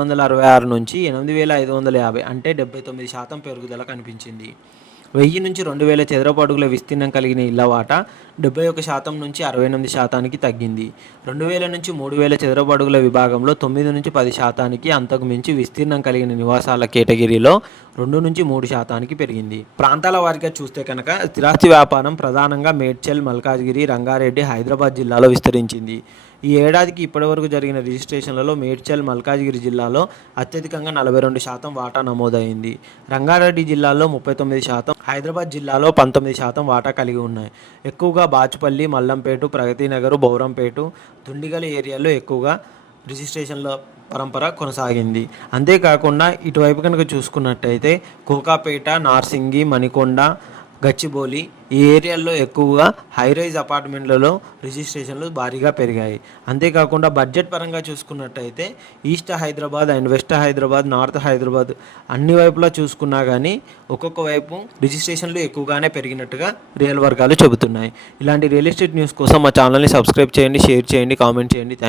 866 నుంచి 8550 అంటే 79% పెరుగుదల కనిపించింది. 1000 నుంచి 2000 చదరపు అడుగుల విస్తీర్ణం కలిగిన ఇళ్ల వాటా 71% నుంచి 68%కి తగ్గింది. 2000 నుంచి 3000 చదరపు అడుగుల విభాగంలో 9 నుంచి 10%కి, అంతకు మించి విస్తీర్ణం కలిగిన నివాసాల కేటగిరీలో 2 నుంచి 3%కి పెరిగింది. ప్రాంతాల వారీగా చూస్తే కనుక స్థిరాస్తి వ్యాపారం ప్రధానంగా మేడ్చల్, మల్కాజ్గిరి, రంగారెడ్డి, హైదరాబాద్ జిల్లాలో విస్తరించింది. ఈ ఏడాదికి ఇప్పటివరకు జరిగిన రిజిస్ట్రేషన్లలో మేడ్చల్, మల్కాజ్గిరి జిల్లాలో అత్యధికంగా 42% వాటా నమోదైంది. రంగారెడ్డి జిల్లాలో 39%, హైదరాబాద్ జిల్లాలో 19% వాటా కలిగి ఉన్నాయి. ఎక్కువగా బాచుపల్లి, మల్లంపేట, ప్రగతినగర్, బౌరంపేట, దుండిగల్ ఏరియాలో ఎక్కువగా రిజిస్ట్రేషన్ల పరంపర కొనసాగింది. అంతేకాకుండా ఇటువైపు కనుక చూసుకున్నట్టయితే కోకాపేట, నార్సింగి, మణికొండ, గచ్చిబౌలి ఈ ఏరియాల్లో ఎక్కువగా హైరైజ్ అపార్ట్మెంట్లలో రిజిస్ట్రేషన్లు భారీగా పెరిగాయి. అంతేకాకుండా బడ్జెట్ పరంగా చూసుకున్నట్టయితే east Hyderabad and west Hyderabad, north Hyderabad అన్ని వైపులా చూసుకున్నా కానీ ఒక్కొక్క వైపు రిజిస్ట్రేషన్లు ఎక్కువగానే పెరిగినట్టుగా రియల్ వర్గాలు చెబుతున్నాయి. ఇలాంటి రియల్ ఎస్టేట్ న్యూస్ కోసం మా ఛానల్ని సబ్స్క్రైబ్ చేయండి, షేర్ చేయండి, కామెంట్ చేయండి. Thank you.